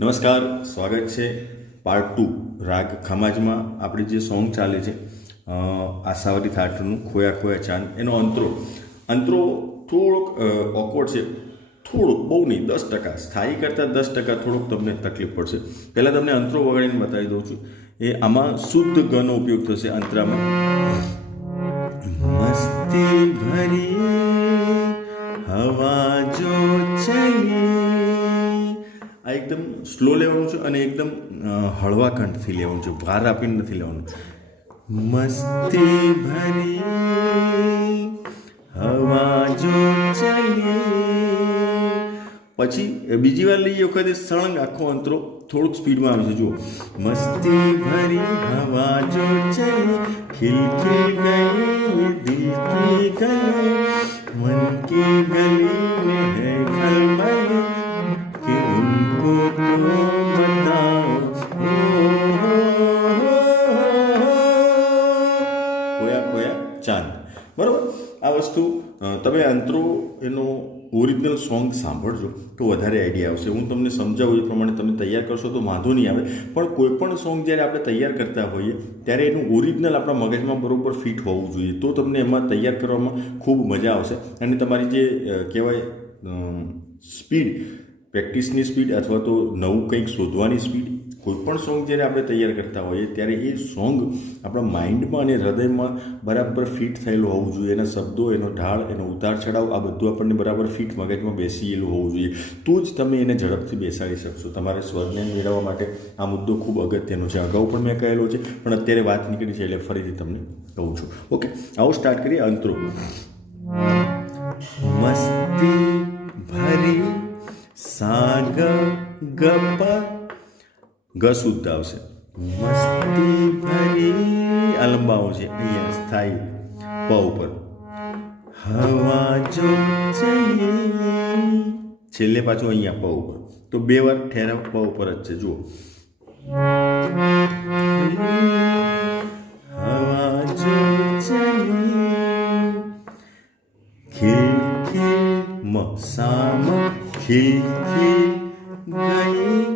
નમસ્કાર સ્વાગત છે પાર્ટ ટુ રાગ ખમાજમાં આપણે જે સોંગ ચાલે છે આશાવાદી થાટનું ખોયા ખોયા ચાંદ એનો અંતરો અંતરો થોડોક ઓકવર્ડ છે થોડુંક બહુ નહીં દસ ટકા સ્થાયી કરતાં દસ ટકા થોડુંક તમને તકલીફ પડશે પહેલાં તમને અંતરો વગાડીને બતાવી દઉં છું એ આમાં શુદ્ધ ગનો ઉપયોગ થશે અંતરામાં મસ્તી ભરી હવા જો ચલી એકદમ સ્લો લેવાનું છે અને એકદમ હળવા કંઠથી લેવાનું છે ભાર આપીને નથી લેવાનું મસ્તી ભરી હવા જો પછી બીજી વાર લઈએ વખતે સળંગ આખો અંતરો થોડુંક સ્પીડમાં આવે છે જુઓ મસ્તી ભરી હવા જો ચલી ખિલકી ગઈ દિલ કી ગઈ તમે અંતરો એનો ઓરિજિનલ સોંગ સાંભળજો તો વધારે આઈડિયા આવશે હું તમને સમજાવું એ પ્રમાણે તમે તૈયાર કરશો તો વાંધો નહીં આવે પણ કોઈપણ સોંગ જ્યારે આપણે તૈયાર કરતા હોઈએ ત્યારે એનું ઓરિજિનલ આપણા મગજમાં બરાબર ફિટ હોવું જોઈએ તો તમને એમાં તૈયાર કરવામાં ખૂબ મજા આવશે અને તમારી જે કહેવાય સ્પીડ પ્રેક્ટિસની સ્પીડ અથવા તો નવું કંઈક શોધવાની સ્પીડ કોઈપણ સોંગ જ્યારે આપણે તૈયાર કરતા હોઈએ ત્યારે એ સોંગ આપણા માઇન્ડમાં અને હૃદયમાં બરાબર ફિટ થયેલું હોવું જોઈએ એના શબ્દો એનો ઢાળ એનો ઉતાર ચઢાવ આ બધું આપણને બરાબર ફિટ મગજમાં બેસીયેલું હોવું જોઈએ તો જ તમે એને ઝડપથી બેસાડી શકશો તમારે સ્વરને મેળવવા માટે આ મુદ્દો ખૂબ અગત્યનો છે અગાઉ પણ મેં કહેલો છે પણ અત્યારે વાત નીકળી છે એટલે ફરીથી તમને કહું છું ઓકે આવું સ્ટાર્ટ કરીએ અંતરો મસ્તી ભરી સાગ ગપ ગ શુદ્ધ આવશે મસ્તી ભરી આ લંબાઓ છે અહીંયા સ્થાયી પ ઉપર હવા જો છેલ્લે પાછું અહીંયા પ ઉપર તો બે વાર ઠેરા પ ઉપર જ છે જુઓ હવા જો ખીલ ખીલ મ સામ ખીલ ખીલ ગઈ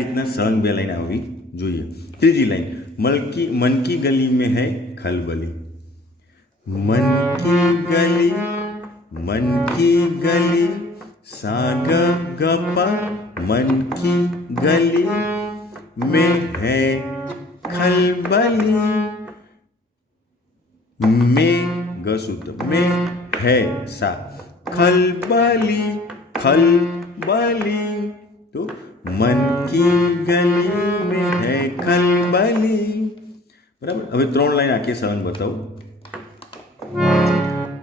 इसन संग बे लाइन आवी જોઈએ ત્રીજી લાઈન મલકી મનકી ગલી મે હે ખલબલી મનકી ગલી મનકી ગલી સાગ ગપ મનકી ગલી મે હે ખલબલી મે ગ સુદ્ધ મે હે સા ખલ્પલી ખલબલી તો मन की गली में है खलबली बराबर अभी त्रोण लाइन आके सरण बताओ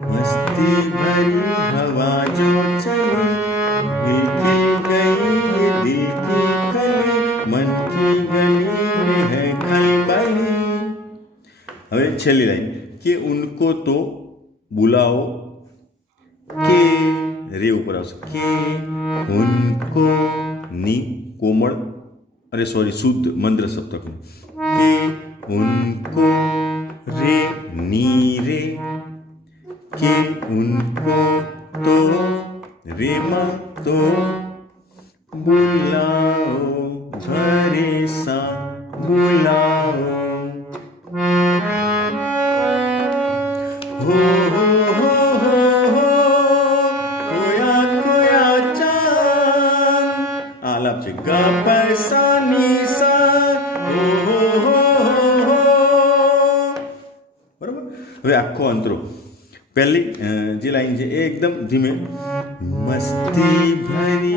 मस्ती भरी हवा जो चली गई दिल की कली मन की गली में है खलबली अबे छली लाइन कि उनको तो बुलाओ के रे ऊपर आ सके उनको नी कोमल अरे सॉरी शुद्ध मंद्र सप्तक में के उनको रे नी रे के उनको तो रे मा तो बुलाओ घरे सा बुलाओ आखो अंतरो पहली जी लाइन जी एकदम धीमे मस्ती भरी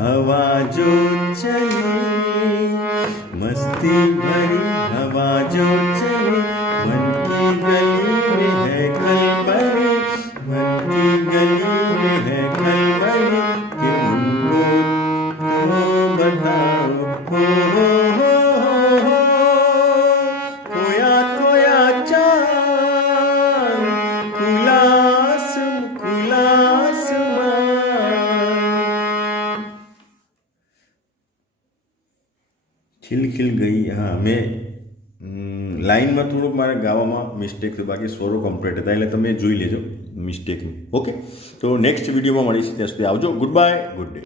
हवा जो चली मस्ती ખિલખિલ ગઈ હા મેં લાઇનમાં થોડુંક મારે ગાવામાં મિસ્ટેક થયું બાકી સોરો કમ્પ્લીટ હતા એટલે તમે જોઈ લેજો મિસ્ટેકનું ઓકે તો નેક્સ્ટ વિડીયોમાં મળીશું ત્યાં સુધી આવજો ગુડ બાય ગુડ ડે